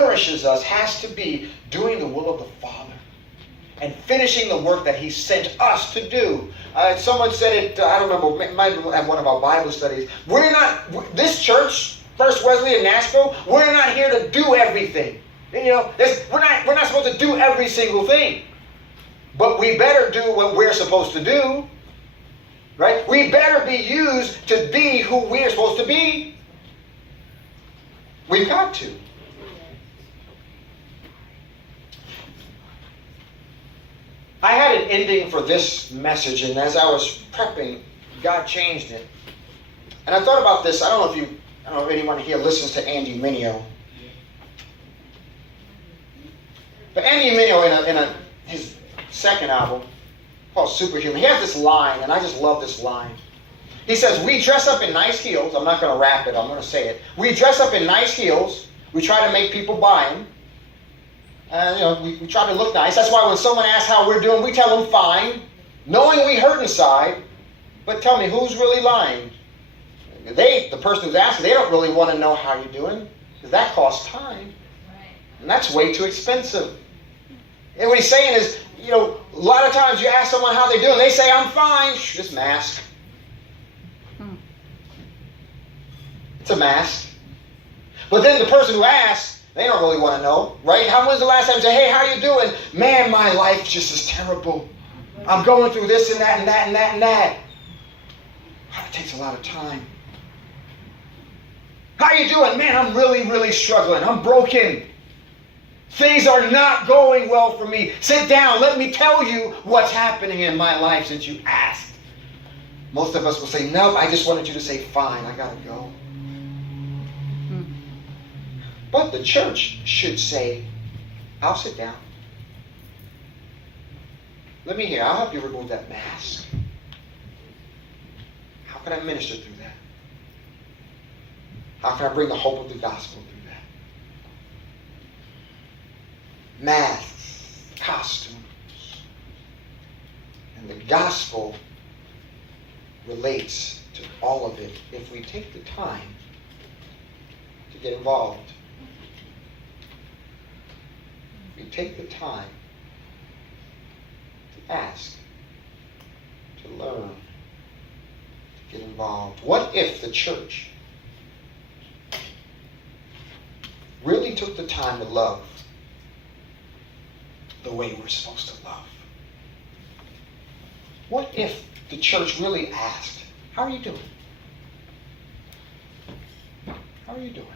nourishes us has to be doing the will of the Father and finishing the work that He sent us to do. Someone said it, I don't remember, it might have been at one of our Bible studies. This church, First Wesley in Nashville, we're not here to do everything. We're not supposed to do every single thing. But we better do what we're supposed to do. Right? We better be used to be who we're supposed to be. We've got to. I had an ending for this message, and as I was prepping, God changed it. And I thought about this. I don't know if anyone here listens to Andy Mineo. But Andy Mineo, in his second album, called Superhuman, he has this line, and I just love this line. He says, we dress up in nice heels. I'm not going to rap it. I'm going to say it. We dress up in nice heels. We try to make people buy them. And, we try to look nice. That's why when someone asks how we're doing, we tell them fine, knowing we hurt inside. But tell me, who's really lying? The person who's asking, they don't really want to know how you're doing, because that costs time. Right. And that's way too expensive. And what he's saying is, a lot of times you ask someone how they're doing, they say, I'm fine. Just mask. It's a mask. But then the person who asks, they don't really want to know, right? When's the last time you say, hey, how you doing? Man, my life just is terrible. I'm going through this and that and that and that and that. It takes a lot of time. How you doing? Man, I'm really, really struggling. I'm broken. Things are not going well for me. Sit down. Let me tell you what's happening in my life since you asked. Most of us will say, no, I just wanted you to say, fine, I got to go. But the church should say, I'll sit down. Let me hear. I'll help you remove that mask. How can I minister through that? How can I bring the hope of the gospel through that? Masks, costumes. And the gospel relates to all of it if we take the time to get involved. If we take the time to ask, to learn, to get involved. What if the church really took the time to love the way we're supposed to love? What if the church really asked, how are you doing? How are you doing?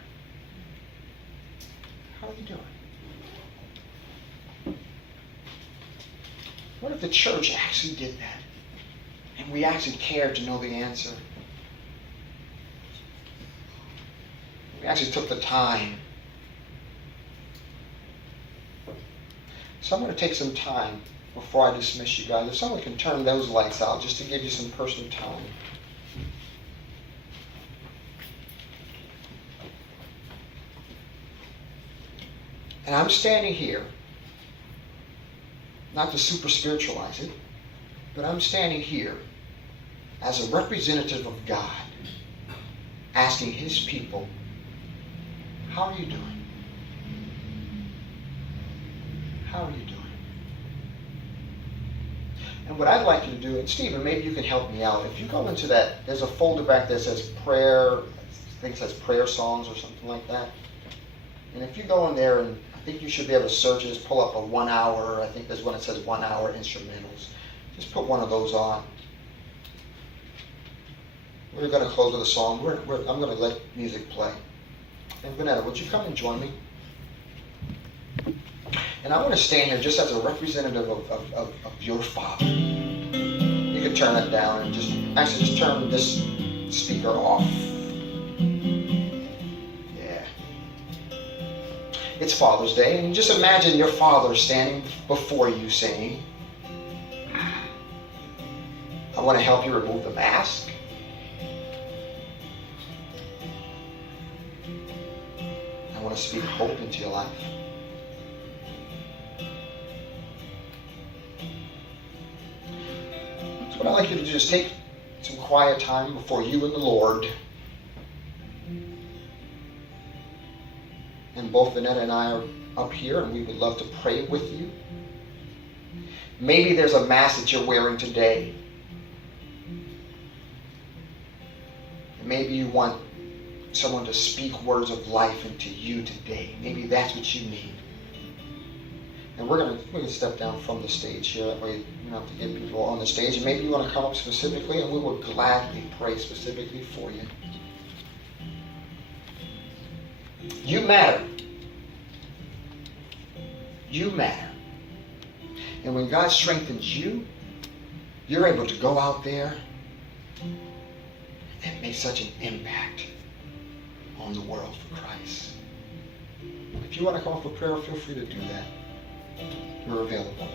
How are you doing? What if the church actually did that? And we actually cared to know the answer? We actually took the time. So I'm going to take some time before I dismiss you guys. If someone can turn those lights out just to give you some personal time. And I'm standing here, not to super spiritualize it, but I'm standing here as a representative of God, asking His people, how are you doing? How are you doing? And what I'd like you to do, and Stephen, maybe you can help me out. If you go into that, there's a folder back there that says prayer, I think it says prayer songs or something like that. And if you go in there, and I think you should be able to search it, just pull up a 1 hour, I think there's one that says 1 hour instrumentals. Just put one of those on. We're going to close with a song. I'm going to let music play. And Vanetta, would you come and join me? And I want to stand here just as a representative of your Father. You can turn that down and just turn this speaker off. Yeah. It's Father's Day, and just imagine your Father standing before you saying, I want to help you remove the mask. I want to speak hope into your life. What I'd like you to do is take some quiet time before you and the Lord and both Vanetta and I are up here, and we would love to pray with you. Maybe there's a mask that you're wearing today. And maybe you want someone to speak words of life into you today. Maybe that's what you need. And we're gonna step down from the stage here. That way you don't have to get people on the stage. And maybe you want to come up specifically, and we will gladly pray specifically for you. You matter. You matter. And when God strengthens you, you're able to go out there and make such an impact on the world for Christ. If you want to come up for prayer, feel free to do that. We're available.